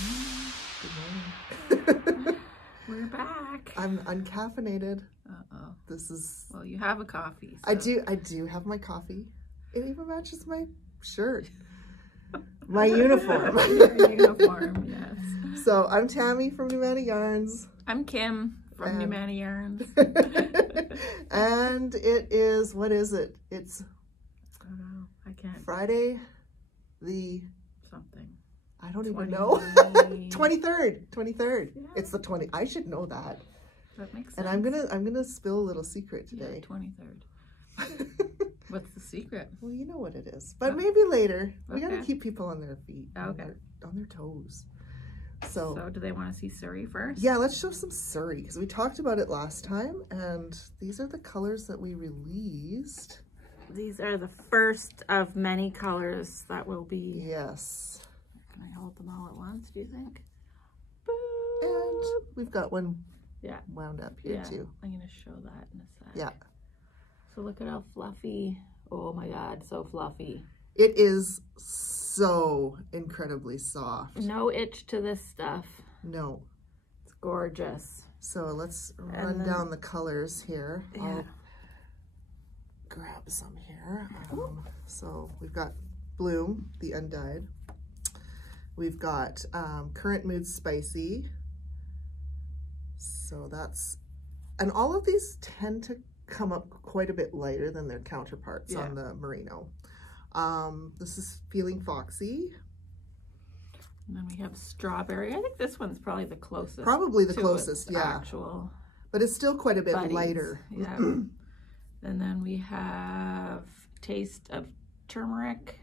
Good morning. We're back. I'm uncaffeinated. Uh-oh. This is... Well, you have a coffee. So. I do have my coffee. It even matches my shirt. My uniform. Your uniform, yes. So I'm Tammy from Numana Yarns. I'm Kim from Numana Yarns. And it is, what is it? It's... I don't know. I can't. Friday the... something. I don't even know. 23rd. Yeah. It's the 20. I should know that. That makes sense. And I'm gonna spill a little secret today. Yeah, 23rd. What's the secret? Well, you know what it is. But maybe later. We Okay. gotta keep people on their feet. Okay. On their toes. So do they want to see Surrey first? Yeah, let's show some Surrey because we talked about it last time, and these are the colors that we released. These are the first of many colors that will be. Yes. Can I hold them all at once, do you think? And we've got one wound up here yeah, too. I'm going to show that in a sec. Yeah. So look at how fluffy. Oh my God, so fluffy. It is so incredibly soft. No itch to this stuff. No. It's gorgeous. So let's run down the colors here. Yeah. I'll grab some here. So we've got Bloom, the undyed. We've got Current Mood Spicy. So that's, and all of these tend to come up quite a bit lighter than their counterparts on the merino. This is Feeling Foxy. And then we have Strawberry. I think this one's probably the closest. Probably the closest, yeah. Actual. But it's still quite a bit lighter. Yeah. And then we have Taste of Turmeric.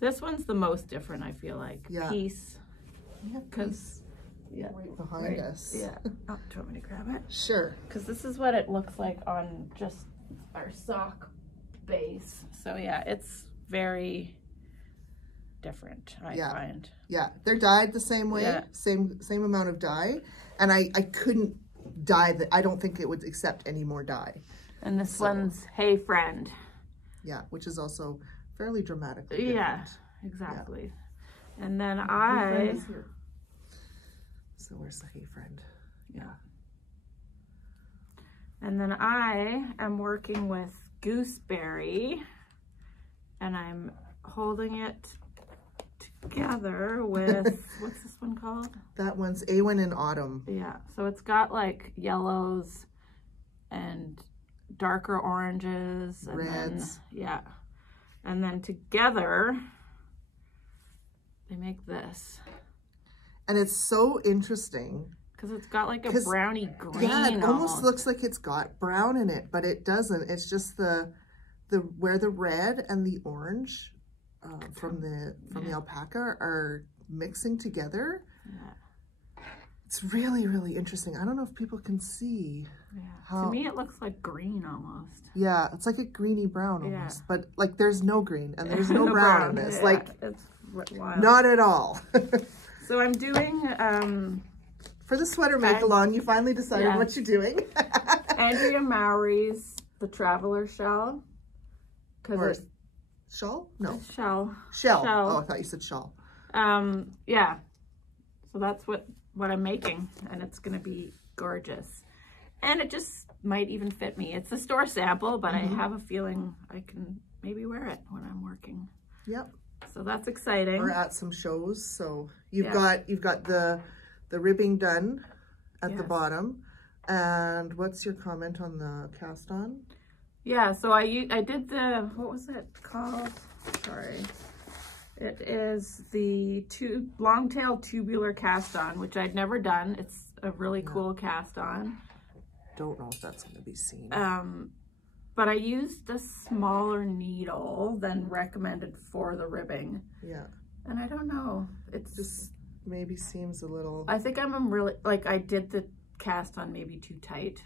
This one's the most different, I feel like. Yeah. Peace. Yeah, because right behind us. Yeah. Oh, do you want me to grab it? Sure. Because this is what it looks like on just our sock base. So yeah, it's very different, I find. Yeah, they're dyed the same way, same amount of dye, and I couldn't dye that. I don't think it would accept any more dye. And this one's Hey Friend. Yeah, which is also fairly dramatically different. Yeah, exactly. Yeah. And then so where's the Hey Friend? Yeah. And then I am working with Gooseberry, and I'm holding it together with, what's this one called? That one's A1 in Autumn. Yeah, so it's got like yellows and darker oranges. And reds. Then, yeah. And then together, they make this. And it's so interesting. Because it's got like a brownie green. Yeah, it almost looks like it's got brown in it, but it doesn't. It's just where the red and the orange from the alpaca are mixing together. Yeah. It's really, really interesting. I don't know if people can see. Yeah. How, to me, it looks like green almost. Yeah, it's like a greeny brown almost, but like there's no green and there's no brown in this. Like, it's wild. Not at all. So I'm doing for the sweater make-along, you finally decided what you're doing. Andrea Mowry's The Traveler Shell. Or shawl? No. Shell. Oh, I thought you said shawl. Yeah. So that's what I'm making, and it's gonna be gorgeous. And it just might even fit me. It's a store sample, but I have a feeling I can maybe wear it when I'm working. Yep. So that's exciting. Or at some shows. So you've got the ribbing done at the bottom. And what's your comment on the cast on? Yeah, so I did the, what was it called? Sorry. It is the long-tail tubular cast on, which I'd never done. It's a really cool cast on. Don't know if that's going to be seen. But I used a smaller needle than recommended for the ribbing. Yeah. And I don't know. It's just maybe seems a little... I think I'm really, like I did the cast on maybe too tight.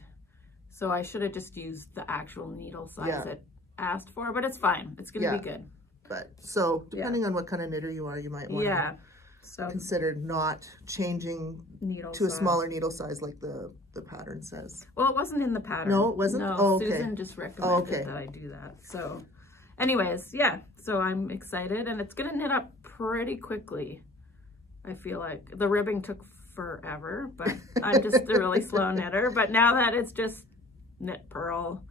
So I should have just used the actual needle size it asked for, but it's fine. It's going to be good. But so depending on what kind of knitter you are, you might want to consider not changing to a smaller needle size like the pattern says. Well, it wasn't in the pattern. No, it wasn't? No, oh, okay. Susan just recommended that I do that. So anyways, yeah. So I'm excited, and it's going to knit up pretty quickly. I feel like the ribbing took forever, but I'm just a really slow knitter. But now that it's just knit purl,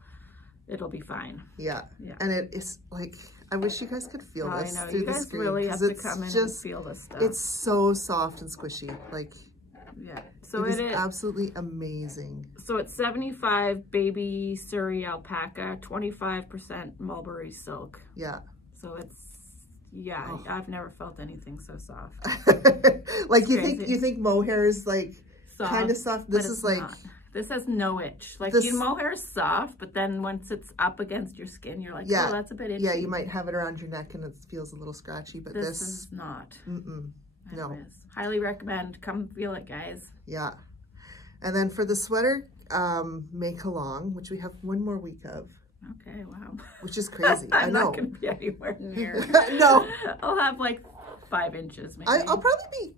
it'll be fine. Yeah. And it is like, I wish you guys could feel this I know. through You the guys screen. really have to It's come in just, and feel this stuff. it's so soft and squishy. Like, yeah. So it is absolutely amazing. So it's 75 baby Surrey alpaca, 25% mulberry silk. Yeah. So it's, yeah, I've never felt anything so soft. Like it's you think mohair is like soft, kind of soft. This is like, not. This has no itch. Like mohair is soft, but then once it's up against your skin, you're like, oh, that's a bit itchy. Yeah, you might have it around your neck and it feels a little scratchy, but this is not. No. Highly recommend. Come feel it, guys. Yeah. And then for the sweater, make along, which we have 1 more week of. Okay, wow. Which is crazy. I know. I'm not going to be anywhere near. No. I'll have like 5 inches maybe. I'll probably be,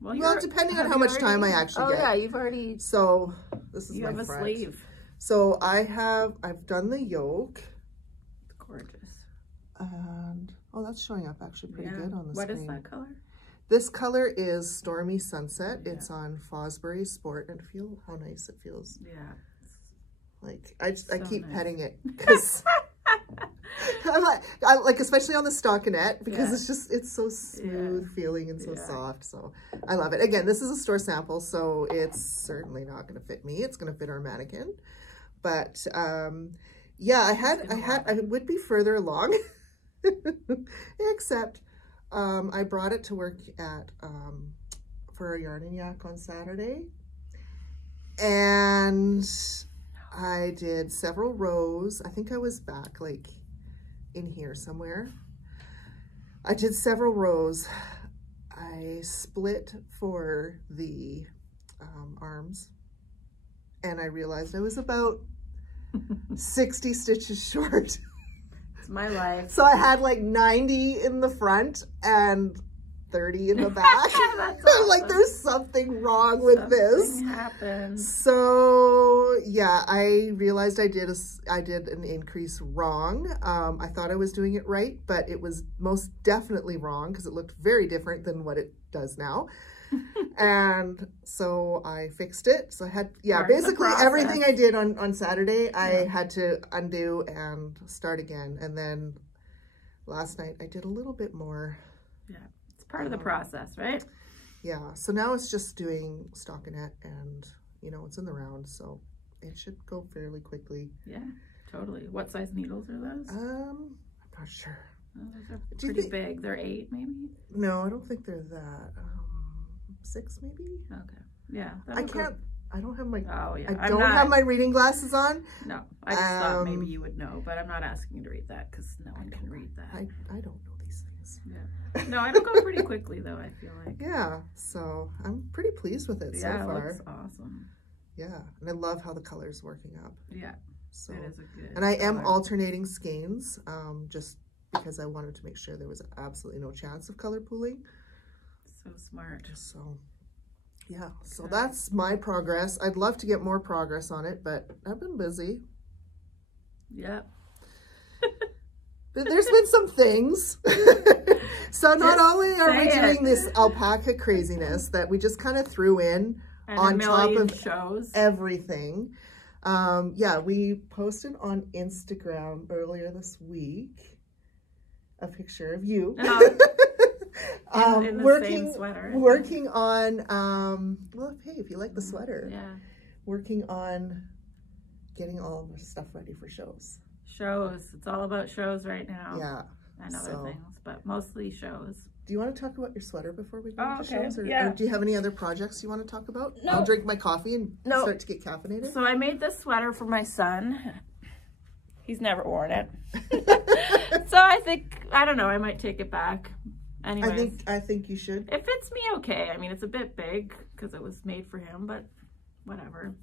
well depending on how much time I actually get. Oh yeah, you've already. So this is you my have a front. sleeve. So I've done the yoke. Gorgeous. And, oh, that's showing up actually pretty good on the screen. What is that color? This color is Stormy Sunset. Yeah. It's on Fosbury Sport, and feel how nice it feels. Yeah. Like I keep petting it because I'm like especially on the stockinette because it's so smooth feeling and so soft. So I love it. Again, this is a store sample, so it's certainly not going to fit me. It's going to fit our mannequin. But yeah, I would be further along, except. I brought it to work at for a yarn and yak on Saturday, and I did several rows. I think I was back like in here somewhere. I did several rows. I split for the arms, and I realized I was about 60 stitches short. My life. So I had like 90 in the front and 30 in the back. That's awesome. Like there's something wrong with this. Happens. So yeah, I realized I did an increase wrong. I thought I was doing it right, but it was most definitely wrong because it looked very different than what it does now. And so I fixed it. So I had, basically everything I did on Saturday, I had to undo and start again. And then last night I did a little bit more. Yeah, it's part of the process, right? Yeah, so now it's just doing stockinette and, you know, it's in the round, so it should go fairly quickly. Yeah, totally. What size needles are those? I'm not sure. Oh, those are pretty big. They're 8 maybe? No, I don't think they're that. 6 maybe? Okay. Yeah. I don't have my, I don't have my reading glasses on. No, I just thought maybe you would know, but I'm not asking you to read that because no one can read that. I don't know these things. Yeah. No, it'll go pretty quickly though, I feel like. Yeah, so I'm pretty pleased with it so far. Yeah, it looks awesome. Yeah, and I love how the color's working up. Yeah, so, it is a good and I am color. alternating skeins, just because I wanted to make sure there was absolutely no chance of color pooling. So smart. So yeah, so that's my progress. I'd love to get more progress on it, but I've been busy. Yeah. But there's been some things. So not only are we doing this alpaca craziness that we just kind of threw in and on top of shows. Everything. Yeah, we posted on Instagram earlier this week a picture of you. In the same sweater. Working on, well, hey, if you like the sweater, working on getting all of our stuff ready for shows. Shows. It's all about shows right now. Yeah. And other things, but mostly shows. Do you want to talk about your sweater before we go into shows? Or do you have any other projects you want to talk about? No. I'll drink my coffee and start to get caffeinated. So I made this sweater for my son. He's never worn it. So I think, I don't know, I might take it back. Anyways, I think you should. It fits me okay. I mean, it's a bit big because it was made for him, but whatever.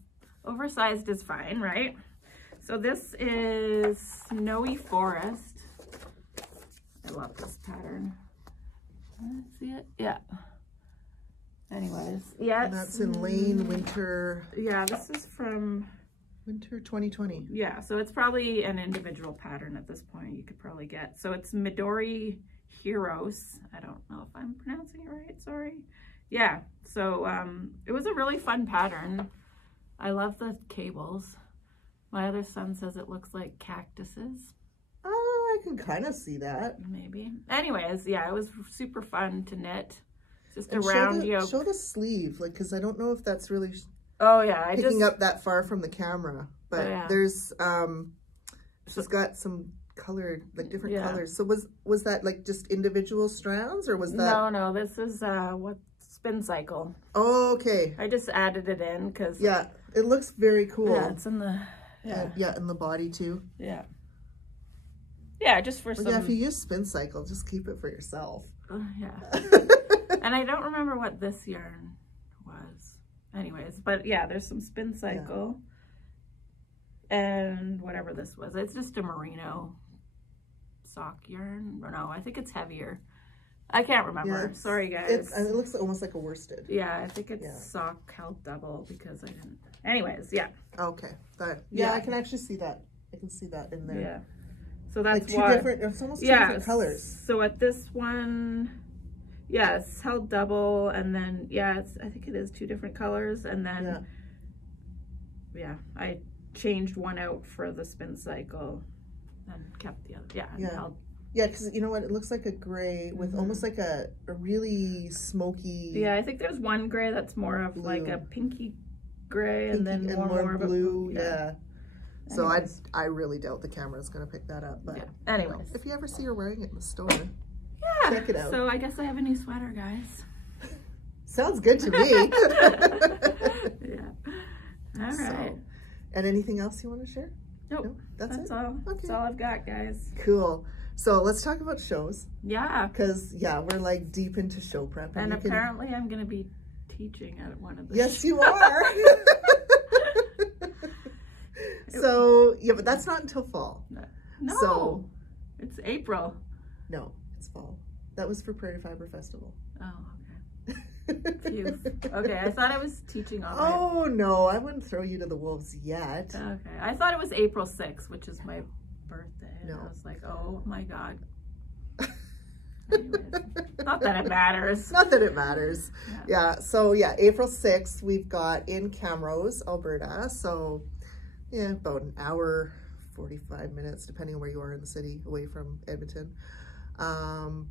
Oversized is fine, right? So this is Snowy Forest. I love this pattern. See it? Yeah. Anyways, yeah. And that's in Lane Winter. Yeah, this is from Winter 2020. Yeah, so it's probably an individual pattern at this point you could probably get. So it's Midori Heroes. I don't know if I'm pronouncing it right, sorry. Yeah, so it was a really fun pattern. I love the cables. My other son says it looks like cactuses. Oh, I can kind of see that. Maybe. Anyways, yeah, it was super fun to knit. Just a And round yoke. show the sleeve, like, because I don't know if that's really Oh yeah, picking up that far from the camera. But there's she's got some colored, like different colors. So was that like just individual strands, or was that? No, this is what spin cycle. Oh, okay. I just added it in because it looks very cool. Yeah, it's in the in the body too. Yeah, just for some. Yeah, if you use spin cycle, just keep it for yourself. Yeah. And I don't remember what this yarn was. Anyways, but yeah, there's some spin cycle and whatever this was. It's just a merino sock yarn. Or no, I think it's heavier. I can't remember. Sorry, guys. It looks almost like a worsted. Yeah, I think it's sock held double because I didn't. Anyways, yeah. Okay. Yeah, I can actually see that. I can see that in there. Yeah. So that's like different. It's almost two different colors. So at this one, it's held double, and then I think it is two different colors, and then I changed one out for the spin cycle, and kept the other. Yeah, because you know what? It looks like a gray with almost like a really smoky. Yeah, I think there's one gray that's more of like a pinky gray, and then more of blue. So I really doubt the camera's gonna pick that up. But anyways, if you ever see her wearing it in the store, check it out. So I guess I have a new sweater, guys. Sounds good to me. All right. So, and anything else you want to share? Nope. No? That's it? All. Okay. That's all I've got, guys. Cool. So let's talk about shows. Yeah. Because we're like deep into show prep. And apparently I'm going to be teaching at one of the Yes, you are. So, but that's not until fall. No. So, it's April. No, it's fall. That was for Prairie Fiber Festival. Oh, okay. Phew. Okay, I thought I was teaching on Oh, no, I wouldn't throw you to the wolves yet. Okay, I thought it was April 6th, which is my birthday. No. I was like, oh my God. Anyways, not that it matters. Not that it matters. So April 6th, we've got in Camrose, Alberta. So, about an hour, 45 minutes, depending on where you are in the city, away from Edmonton. And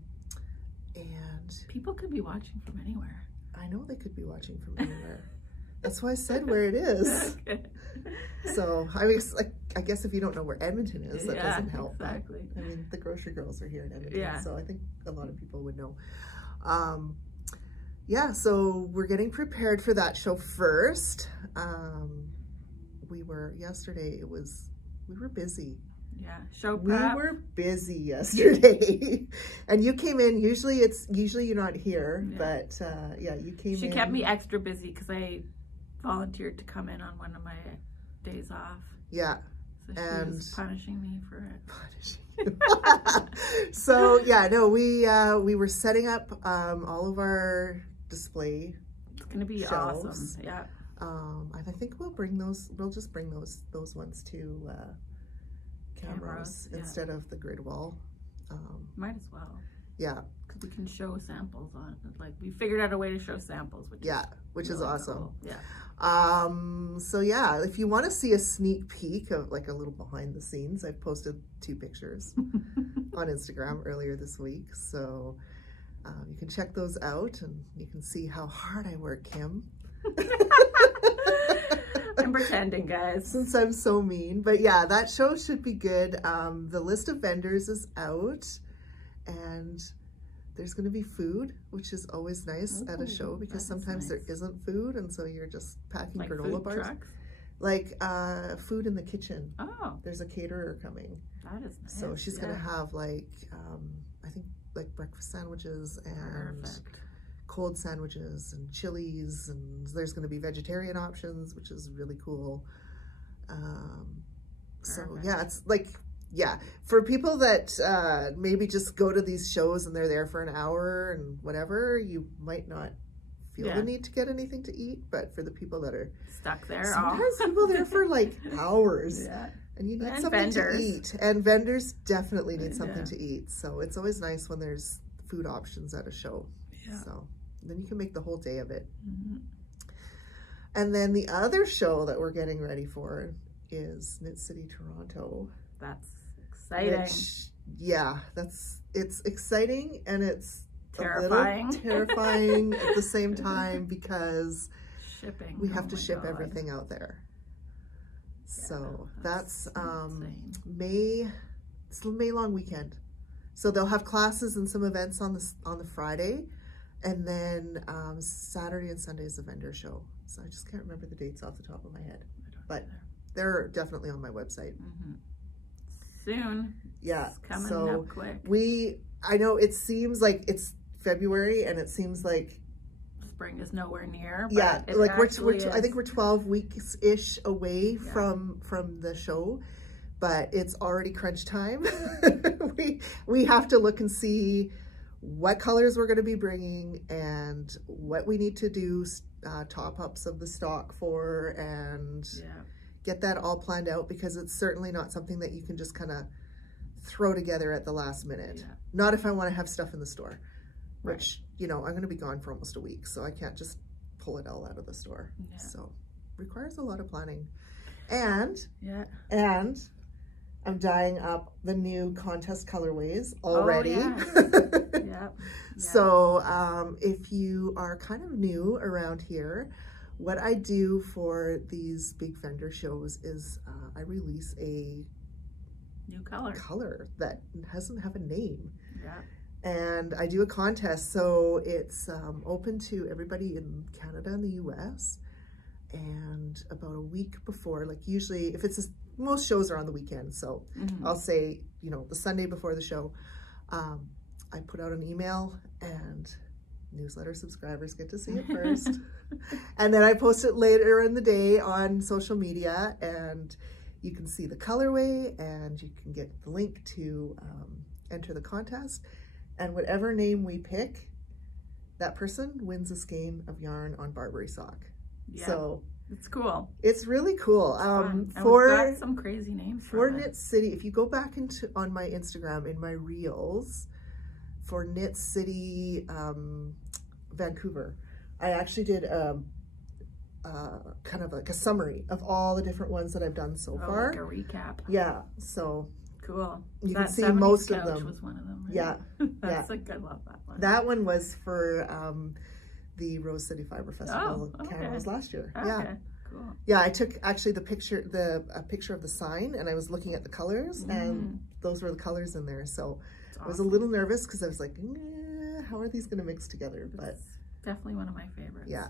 people could be watching from anywhere. I know they could be watching from anywhere. That's why I said where it is. Okay. So I guess if you don't know where Edmonton is, that doesn't help. Exactly. I mean, the grocery girls are here in Edmonton, so I think a lot of people would know. So we're getting prepared for that show first. Yesterday we were busy. Yeah, show prep. We were busy yesterday. And you came in, usually you're not here, but you came in. She kept me extra busy because I volunteered to come in on one of my days off. Yeah. So she was punishing me for it. So we were setting up all of our display. It's gonna be shelves. Awesome. Yeah. And I think we'll just bring those ones to Camrose instead of the grid wall. Might as well. Yeah. Because we can show samples on it. Like, we figured out a way to show samples, which is really awesome. Cool. Yeah. So if you want to see a sneak peek of like a little behind the scenes, I've posted 2 pictures on Instagram earlier this week. So you can check those out and you can see how hard I work, Kim. I'm pretending, guys. Since I'm so mean. But that show should be good. The list of vendors is out, and there's going to be food, which is always nice at a show, because sometimes there isn't food, and so you're just packing granola bars. Trucks? Like food in the kitchen. Oh. There's a caterer coming. That is nice. So she's going to have like, I think like breakfast sandwiches and cold sandwiches and chilies, and there's going to be vegetarian options, which is really cool. So it's like, for people that maybe just go to these shows and they're there for an hour and whatever, you might not feel the need to get anything to eat, but for the people that are stuck there, sometimes people there for like hours, And you need And something vendors. to eat. And vendors definitely need something Yeah. to eat. So it's always nice when there's food options at a show. Yeah. So then you can make the whole day of it. Mm-hmm. And then the other show that we're getting ready for is Knit City Toronto. That's exciting. Which, yeah, it's exciting and it's Terrifying. a little terrifying at the same time because Shipping. we have Oh to my ship God. everything out there. Yeah, So that's insane. It's the May long weekend. So they'll have classes and some events on the Friday, and then Saturday and Sunday is a vendor show. So I just can't remember the dates off the top of my head, but they're definitely on my website. Mm-hmm. Soon. Yeah, It's coming so up quick. I know it seems like it's February and it seems like Spring is nowhere near. But yeah, it like we're actually I think we're 12 weeks ish away Yeah. from the show, but it's already crunch time. we have to look and see what colors we're going to be bringing and what we need to do top ups of the stock for, and Yeah. get that all planned out, because it's certainly not something that you can just kind of throw together at the last minute. Yeah. Not if I want to have stuff in the store, Right. which, you know, I'm going to be gone for almost a week, so I can't just pull it all out of the store. Yeah. So requires a lot of planning. And Yeah. I'm dyeing up the new contest colorways already. Oh, yes. Yeah. So if you are kind of new around here, what I do for these big vendor shows is I release a New color. color that doesn't have a name. Yeah. And I do a contest, so it's open to everybody in Canada and the US. And about a week before, like usually if it's most shows are on the weekend, so Mm-hmm. I'll say, you know, the Sunday before the show, I put out an email and newsletter subscribers get to see it first. And then I post it later in the day on social media, and you can see the colorway and you can get the link to enter the contest. And whatever name we pick, that person wins a skein of yarn on Barbary sock. Yeah. So It's cool. it's really cool. And we've For got some crazy names for from it. Knit City, if you go back on my Instagram, in my reels, for Knit City Vancouver, I actually did kind of like a summary of all the different ones that I've done so far. Like a recap. Yeah, so Cool. you That can see 70s most of couch them. was one of them. Right? Yeah, That's a good love that one. That one was for the Rose City Fiber Festival okay. cameras last year. Okay. Yeah. Cool. Yeah, I took actually a picture of the sign, and I was looking at the colors, and those were the colors in there. So That's I was a awesome. little nervous because I was like, how are these going to mix together? But It's definitely one of my favorites. yeah,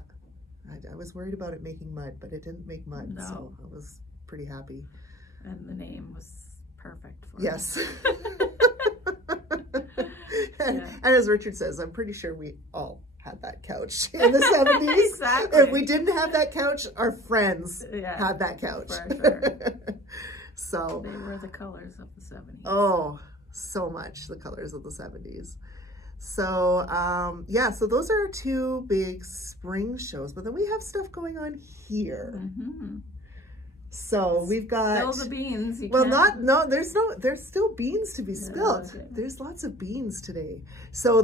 I was worried about it making mud, but it didn't make mud, No. so I was pretty happy. And the name was perfect for Yes. it. And Yeah. as Richard says, I'm pretty sure we all had that couch in the 70s. Exactly. If we didn't have that couch, our friends Yeah, had that couch. for sure. So, They were the colors of the 70s. oh, so much the colors of the 70s. So, yeah, so those are our two big spring shows, but then we have stuff going on here. Mm-hmm. So we've got... Spill the beans. You Well, can't- there's still beans to be spilled. okay. There's lots of beans today. So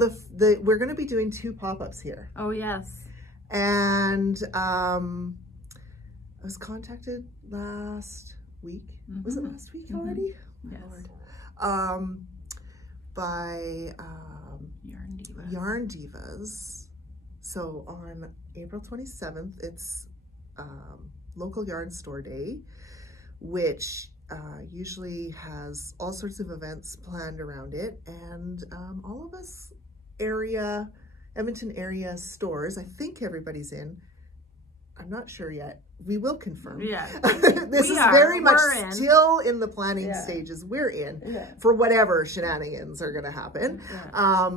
we're going to be doing 2 pop-ups here. Oh, yes. And I was contacted last week. Was it last week already? Oh, Yes. Lord. By Yarn Divas. Yarn Divas. So on April 27th, it's Local Yarn Store Day, which usually has all sorts of events planned around it. And all of us Edmonton area stores, I think everybody's in. I'm not sure yet. We will confirm. Yeah. This is very much still in the planning stages. We're in for whatever shenanigans are going to happen. Yeah.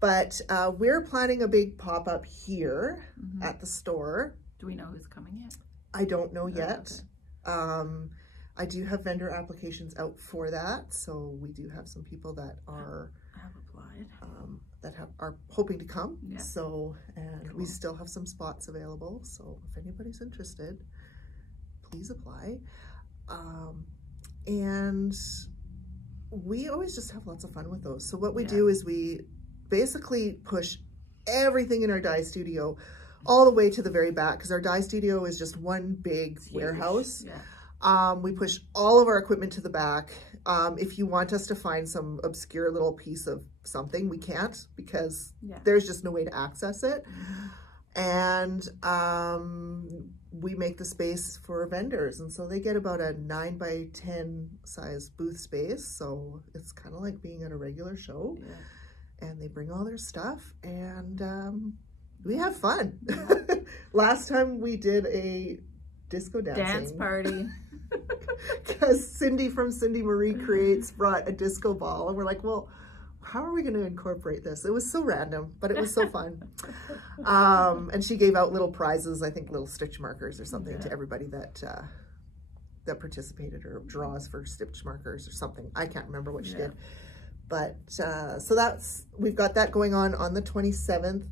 But we're planning a big pop-up here at the store. Do we know who's coming yet? I don't know yet. Okay. I do have vendor applications out for that. So we do have some people that are Have applied. are hoping to come. Yeah. So, and we Cool. still have some spots available. So if anybody's interested, please apply. And we always just have lots of fun with those. So what we do is we basically push everything in our dye studio all the way to the very back, because our dye studio is just one big warehouse. We push all of our equipment to the back. If you want us to find some obscure little piece of something, we can't, because there's just no way to access it. And we make the space for vendors, and so they get about a 9 by 10 size booth space, so it's kind of like being at a regular show. And they bring all their stuff, and we have fun. Last time we did a disco dance party because Cindy from Cindy Marie Creates brought a disco ball, and we're like, well, how are we going to incorporate this? It was so random, but it was so fun. And she gave out little prizes, I think little stitch markers or something to everybody that that participated, or draws for stitch markers or something. I can't remember what she did. But so we've got that going on the 27th,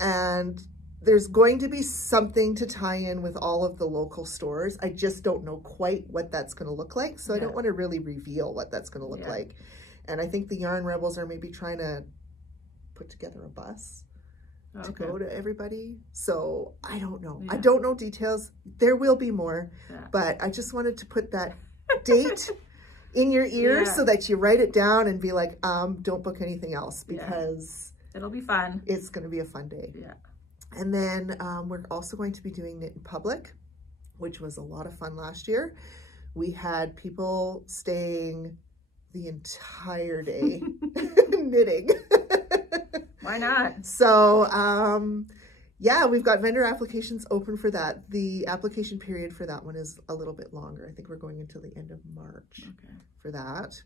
and there's going to be something to tie in with all of the local stores. I just don't know quite what that's going to look like, so I don't want to really reveal what that's going to look like. And I think the Yarn Rebels are maybe trying to put together a bus to go to everybody. So I don't know. I don't know details. There will be more, but I just wanted to put that date in your ears so that you write it down and be like, don't book anything else, because it'll be fun. It's going to be a fun day. And then we're also going to be doing Knit in Public, which was a lot of fun last year. We had people staying the entire day knitting. Why not? So yeah, we've got vendor applications open for that. The application period for that one is a little bit longer. I think we're going until the end of March for that.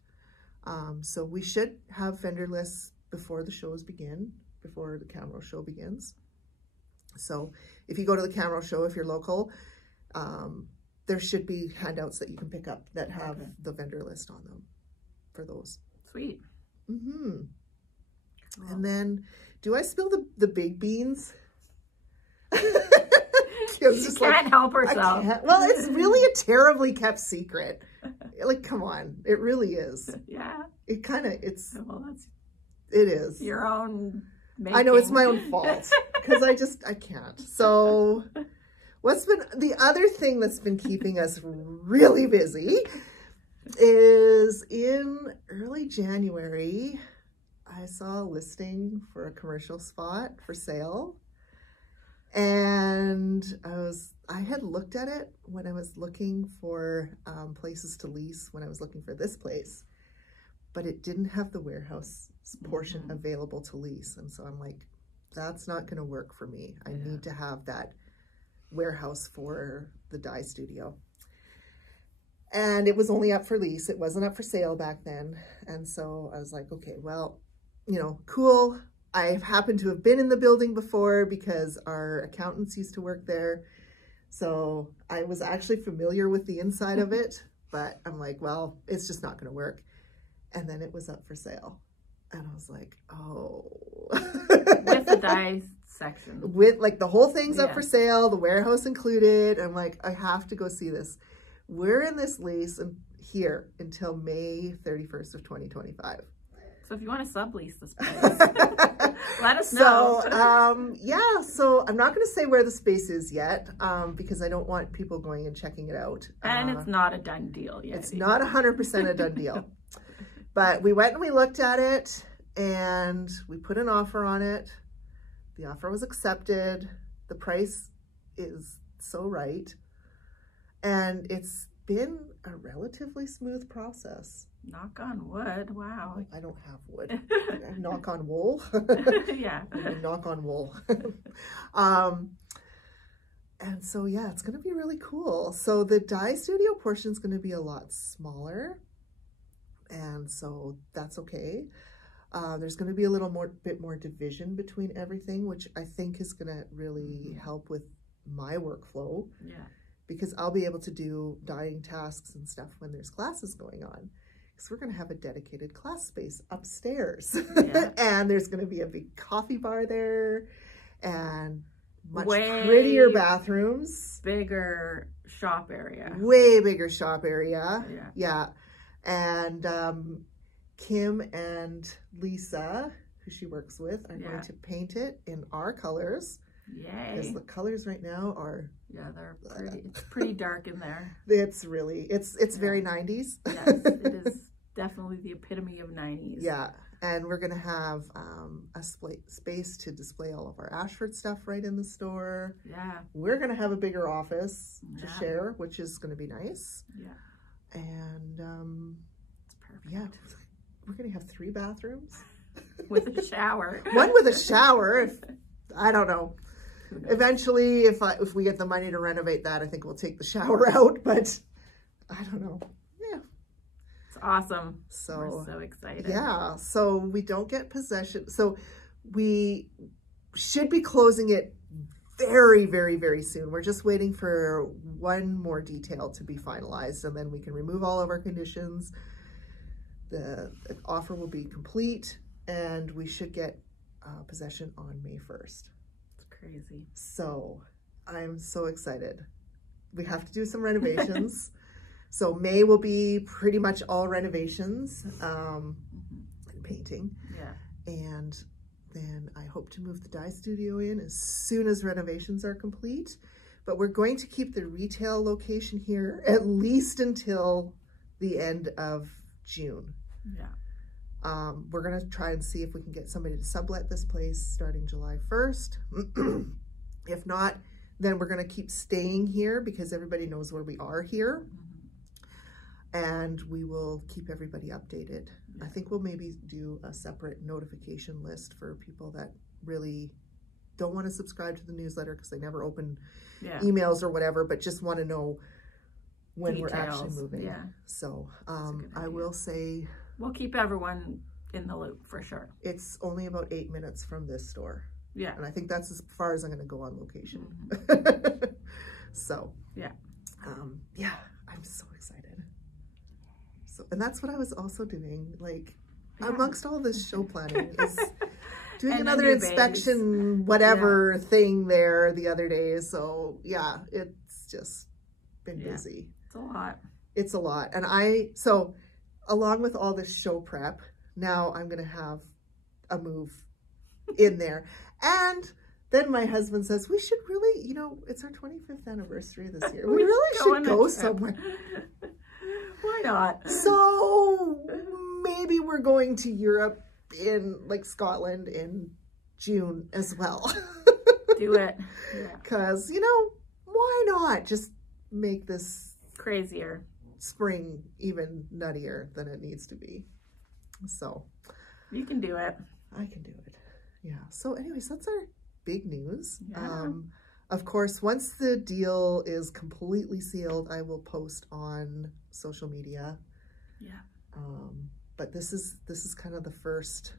So we should have vendor lists before the shows begin, before the Camera show begins. So if you go to the Camera show, if you're local, there should be handouts that you can pick up that have the vendor list on them for those. Sweet. Cool. And then, do I spill the big beans? She can't help herself. Well, it's really a terribly kept secret. Like, come on, it really is. It kind of, it is. Your own making. I know, it's my own fault, because I can't. So what's been the other thing that's been keeping us really busy is in early January, I saw a listing for a commercial spot for sale, and I had looked at it when I was looking for places to lease when I was looking for this place, but it didn't have the warehouse portion available to lease. And so I'm like, that's not going to work for me. I need to have that warehouse for the dye studio. And it was only up for lease. It wasn't up for sale back then. And so I was like, okay, well, you know, cool. I happen to have been in the building before because our accountants used to work there. So I was actually familiar with the inside of it, but I'm like, well, it's just not going to work. And then it was up for sale. And I was like, oh. With the dye section. With like the whole thing's up for sale, the warehouse included. I'm like, I have to go see this. We're in this lease here until May 31st of 2025. So if you want to sublease this place, let us know. So, yeah, so I'm not going to say where the space is yet, because I don't want people going and checking it out. And it's not a done deal yet. It's not 100% a done deal. But we went and we looked at it, and we put an offer on it. The offer was accepted. The price is so right. And it's been a relatively smooth process. Knock on wood. Wow. I don't have wood. Knock on wool. Yeah. Knock on wool. And so, yeah, it's going to be really cool. So the dye studio portion is going to be a lot smaller. And so that's okay. There's going to be a little bit more division between everything, which I think is going to really help with my workflow. Yeah. Because I'll be able to do dyeing tasks and stuff when there's classes going on. Because we're going to have a dedicated class space upstairs. Yeah. And there's going to be a big coffee bar there and much prettier bathrooms. Bigger shop area. Way bigger shop area. Yeah. Yeah. And Kim and Lisa, who she works with, are going to paint it in our colors. Yay. Because the colors right now are... Yeah, they're pretty, it's pretty dark in there. It's really, it's very 90s. Yes, it is definitely the epitome of 90s. Yeah. And we're going to have a space to display all of our Ashford stuff right in the store. Yeah. We're going to have a bigger office to Yeah. share, which is going to be nice. Yeah. And It's perfect. yeah, we're going to have 3 bathrooms. With a shower. One with a shower. I don't know. Eventually, if we get the money to renovate that, I think we'll take the shower out, but I don't know. Yeah. It's awesome. So we're so excited. Yeah. So we don't get possession. So we should be closing it very, very, very soon. We're just waiting for one more detail to be finalized, and then we can remove all of our conditions. The offer will be complete, and we should get possession on May 1st. Crazy. So I'm so excited. We have to do some renovations. So May will be pretty much all renovations and painting. Yeah. And then I hope to move the dye studio in as soon as renovations are complete. But we're going to keep the retail location here at least until the end of June. Yeah. We're going to try and see if we can get somebody to sublet this place starting July 1st. If not, then we're going to keep staying here because everybody knows where we are here. And we will keep everybody updated. I think we'll maybe do a separate notification list for people that really don't want to subscribe to the newsletter because they never open emails or whatever, but just want to know when we're actually moving. Yeah. So I will say... We'll keep everyone in the loop for sure. It's only about 8 minutes from this store. Yeah. And I think that's as far as I'm going to go on location. So, yeah. Yeah, I'm so excited. So, and that's what I was also doing, like, amongst all this show planning, is doing another inspection, whatever thing there the other day. So, yeah, it's just been busy. It's a lot. It's a lot. And along with all this show prep, now I'm going to have a move in there. And then my husband says, we should really, it's our 25th anniversary this year. We really should go somewhere. Why not? So maybe we're going to Europe in like Scotland in June as well. Do it. Because, why not just make this crazier spring even nuttier than it needs to be. So you can do it. I can do it. Yeah. So anyways, that's our big news. Yeah. Of course, once the deal is completely sealed, I will post on social media. Yeah. But this is kind of the first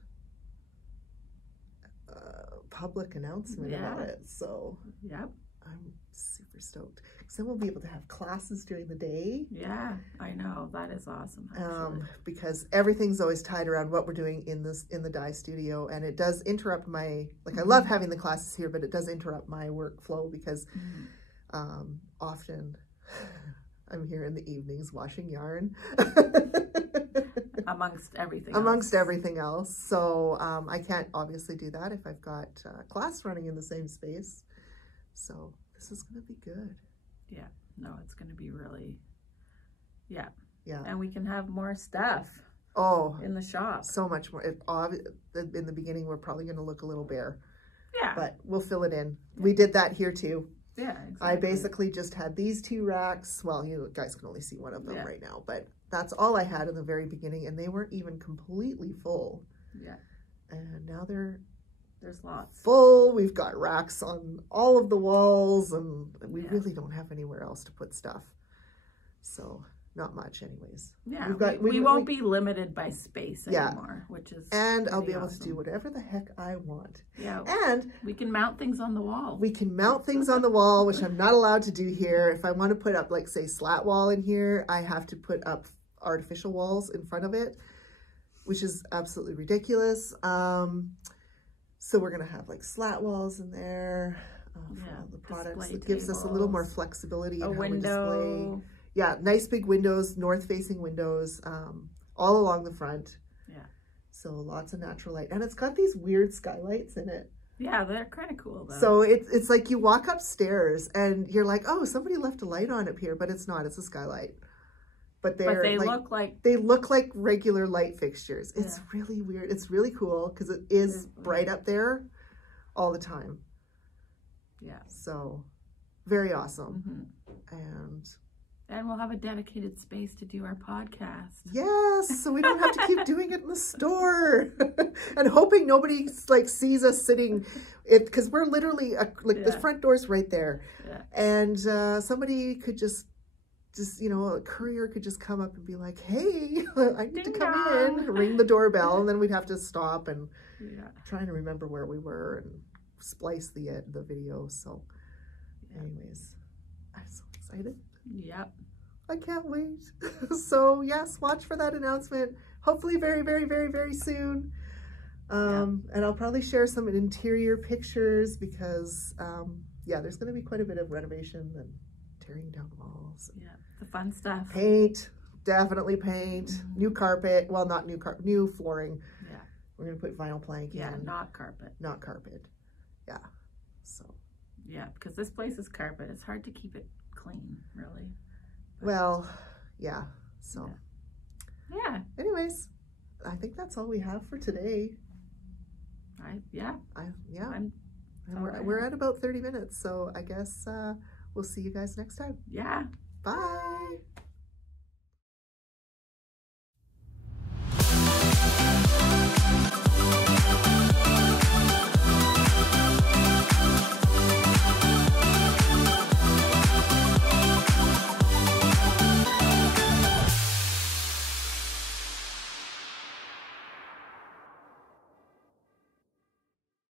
public announcement about it. So yep. I'm super stoked. Because then we'll be able to have classes during the day. Yeah, I know. That is awesome, actually. Because everything's always tied around what we're doing in the dye studio, and it does interrupt my, like, I love having the classes here, but it does interrupt my workflow because often I'm here in the evenings washing yarn. Amongst everything else. So I can't obviously do that if I've got class running in the same space. So this is going to be good. Yeah. No, it's going to be really, yeah. Yeah. And we can have more stuff in the shop. So much more. In the beginning, we're probably going to look a little bare. Yeah. But we'll fill it in. Yeah. We did that here too. Yeah, exactly. I basically just had these 2 racks. Well, you guys can only see one of them right now, but that's all I had in the very beginning, and they weren't even completely full. Yeah. And now there's lots. Full. We've got racks on all of the walls, and we really don't have anywhere else to put stuff. So not much anyways. Yeah, we won't be limited by space anymore, which is and I'll be able to do whatever the heck I want. Yeah. And we can mount things on the wall. We can mount things on the wall, which I'm not allowed to do here. If I want to put up, like, say, slat wall in here, I have to put up artificial walls in front of it, which is absolutely ridiculous. So we're going to have, like, slat walls in there. for all the products. Display It gives us a little more tables, flexibility in a how we window. display. Yeah, nice big windows, north-facing windows, all along the front. Yeah. So lots of natural light. And it's got these weird skylights in it. Yeah, they're kind of cool though. So it's like you walk upstairs and you're like, oh, somebody left a light on up here, but it's not. It's a skylight. But they look like regular light fixtures. It's really weird. It's really cool because it is bright up there all the time. Yeah. So very awesome. And we'll have a dedicated space to do our podcast. Yes, so we don't have to keep doing it in the store and hoping nobody like sees us sitting it, because we're literally the front door's right there. Yeah. And somebody could just you know, a courier could just come up and be like, hey, I need to come in, ring the doorbell, and then we'd have to stop and trying to remember where we were and splice the video. So anyways, I'm so excited. Yep. I can't wait. So yes, watch for that announcement. Hopefully very, very, very, very soon. And I'll probably share some interior pictures because yeah, there's going to be quite a bit of renovation and tearing down walls. Yeah, the fun stuff. Paint, definitely paint. New carpet. Well, not new carpet, new flooring. Yeah. We're going to put vinyl plank in. Yeah, not carpet. Not carpet. Yeah. So. Yeah, because this place is carpet. It's hard to keep it clean, really. But, well, yeah. So. Yeah. Anyways, I think that's all we have for today. We're at about 30 minutes, so I guess we'll see you guys next time. Yeah. Bye.